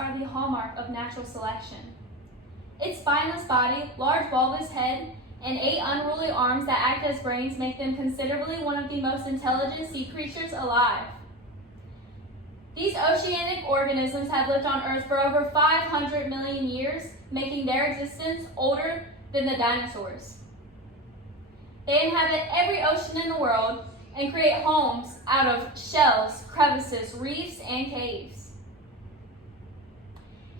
are the hallmark of natural selection. Its spineless body, large bulbous head, and 8 unruly arms that act as brains make them considerably one of the most intelligent sea creatures alive. These oceanic organisms have lived on Earth for over 500 million years, making their existence older than the dinosaurs. They inhabit every ocean in the world and create homes out of shells, crevices, reefs, and caves.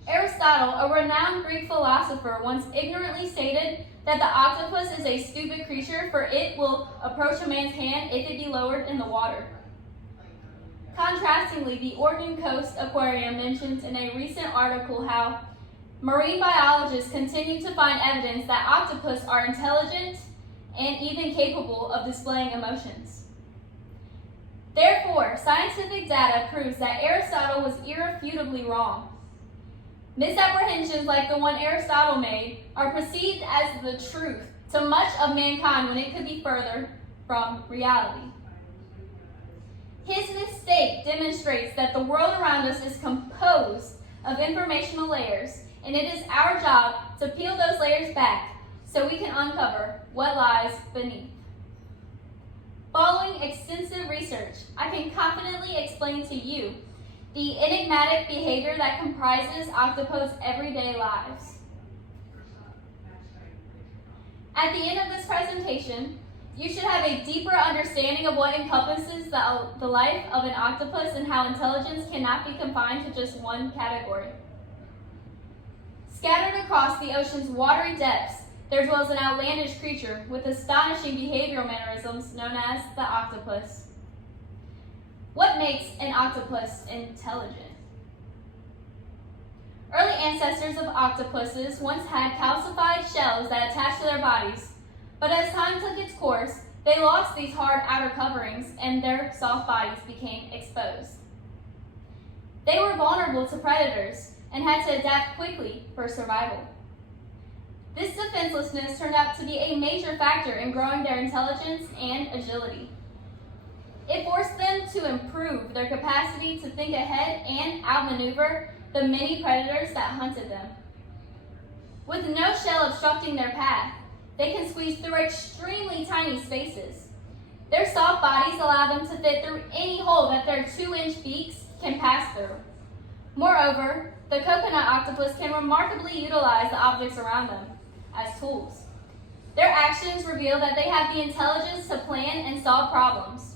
Aristotle, a renowned Greek philosopher, once ignorantly stated that the octopus is a stupid creature, for it will approach a man's hand if it be lowered in the water. Contrastingly, the Oregon Coast Aquarium mentions in a recent article how marine biologists continue to find evidence that octopus are intelligent and even capable of displaying emotions. Therefore, scientific data proves that Aristotle was irrefutably wrong. Misapprehensions like the one Aristotle made are perceived as the truth to much of mankind when it could be further from reality. His mistake demonstrates that the world around us is composed of informational layers, and it is our job to peel those layers back so we can uncover what lies beneath. Following extensive research, I can confidently explain to you the enigmatic behavior that comprises octopus' everyday lives. At the end of this presentation, you should have a deeper understanding of what encompasses the life of an octopus and how intelligence cannot be confined to just one category. Scattered across the ocean's watery depths, there dwells an outlandish creature with astonishing behavioral mannerisms known as the octopus. What makes an octopus intelligent? Early ancestors of octopuses once had calcified shells that attached to their bodies, but as time took its course, they lost these hard outer coverings and their soft bodies became exposed. They were vulnerable to predators and had to adapt quickly for survival. This defenselessness turned out to be a major factor in growing their intelligence and agility. It forced them to improve their capacity to think ahead and outmaneuver the many predators that hunted them. With no shell obstructing their path, they can squeeze through extremely tiny spaces. Their soft bodies allow them to fit through any hole that their 2-inch beaks can pass through. Moreover, the coconut octopus can remarkably utilize the objects around them as tools. Their actions reveal that they have the intelligence to plan and solve problems.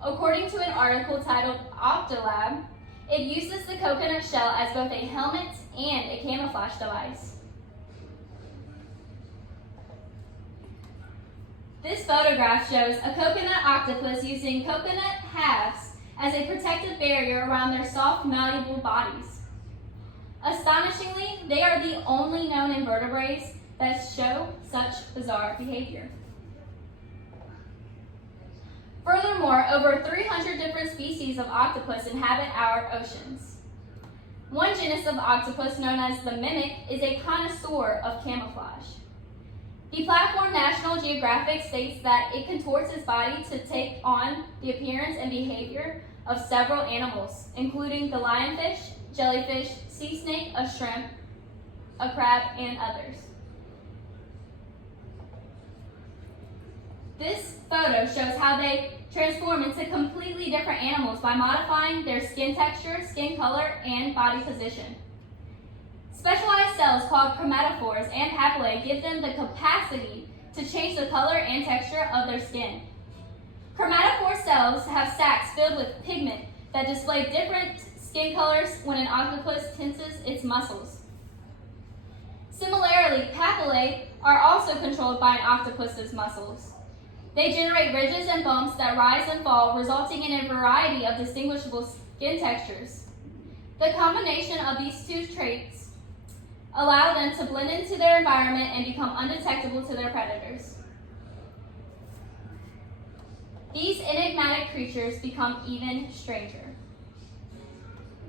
According to an article titled Octolab, it uses the coconut shell as both a helmet and a camouflage device. This photograph shows a coconut octopus using coconut halves as a protective barrier around their soft, malleable bodies. Astonishingly, they are the only known invertebrates that show such bizarre behavior. Furthermore, over 300 different species of octopus inhabit our oceans. One genus of octopus, known as the mimic, is a connoisseur of camouflage. The platform National Geographic states that it contorts its body to take on the appearance and behavior of several animals, including the lionfish, jellyfish, sea snake, a shrimp, a crab, and others. This photo shows how they transform into completely different animals by modifying their skin texture, skin color, and body position. Specialized cells called chromatophores and papillae give them the capacity to change the color and texture of their skin. Chromatophore cells have sacs filled with pigment that display different skin colors when an octopus tenses its muscles. Similarly, papillae are also controlled by an octopus's muscles. They generate ridges and bumps that rise and fall, resulting in a variety of distinguishable skin textures. The combination of these two traits allow them to blend into their environment and become undetectable to their predators. These enigmatic creatures become even stranger.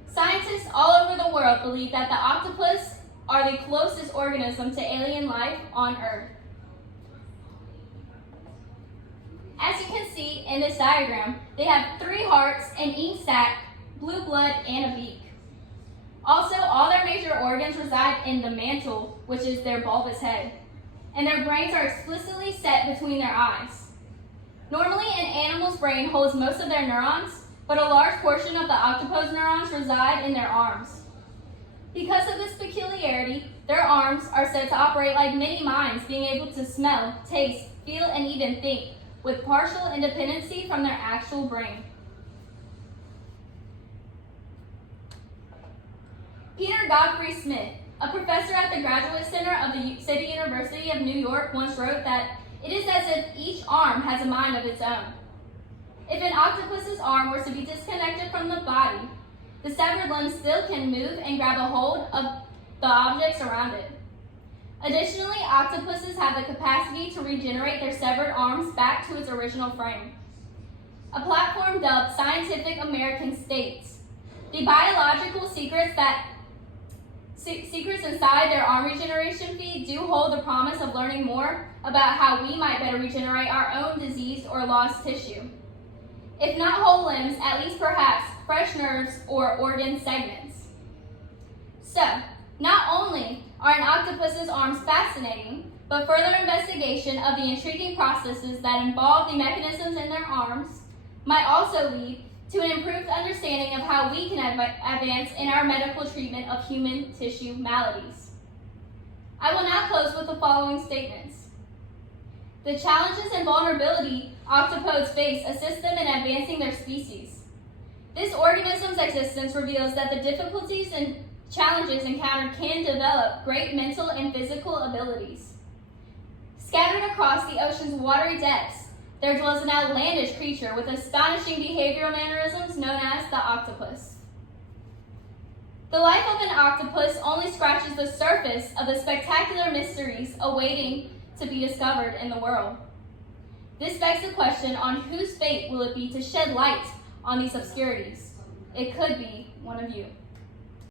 Scientists all over the world believe that the octopus are the closest organism to alien life on Earth. As you can see in this diagram, they have 3 hearts, an ink sac, blue blood, and a beak. Also, all their major organs reside in the mantle, which is their bulbous head, and their brains are explicitly set between their eyes. Normally, an animal's brain holds most of their neurons, but a large portion of the octopus neurons reside in their arms. Because of this peculiarity, their arms are said to operate like mini minds, being able to smell, taste, feel, and even think, with partial independency from their actual brain. Peter Godfrey Smith, a professor at the Graduate Center of the City University of New York, once wrote that it is as if each arm has a mind of its own. If an octopus's arm were to be disconnected from the body, the severed limb still can move and grab a hold of the objects around it. Additionally, octopuses have the capacity to regenerate their severed arms back to its original frame. A platform dubbed Scientific American states, the biological secrets inside their arm regeneration feed do hold the promise of learning more about how we might better regenerate our own diseased or lost tissue. If not whole limbs, at least perhaps fresh nerves or organ segments. So, not only are an octopus's arms fascinating, but further investigation of the intriguing processes that involve the mechanisms in their arms might also lead to an improved understanding of how we can advance in our medical treatment of human tissue maladies. I will now close with the following statements. The challenges and vulnerability octopodes face assist them in advancing their species. This organism's existence reveals that the difficulties and challenges encountered can develop great mental and physical abilities. Scattered across the ocean's watery depths, there dwells an outlandish creature with astonishing behavioral mannerisms known as the octopus. The life of an octopus only scratches the surface of the spectacular mysteries awaiting to be discovered in the world. This begs the question on whose fate will it be to shed light on these obscurities? It could be one of you.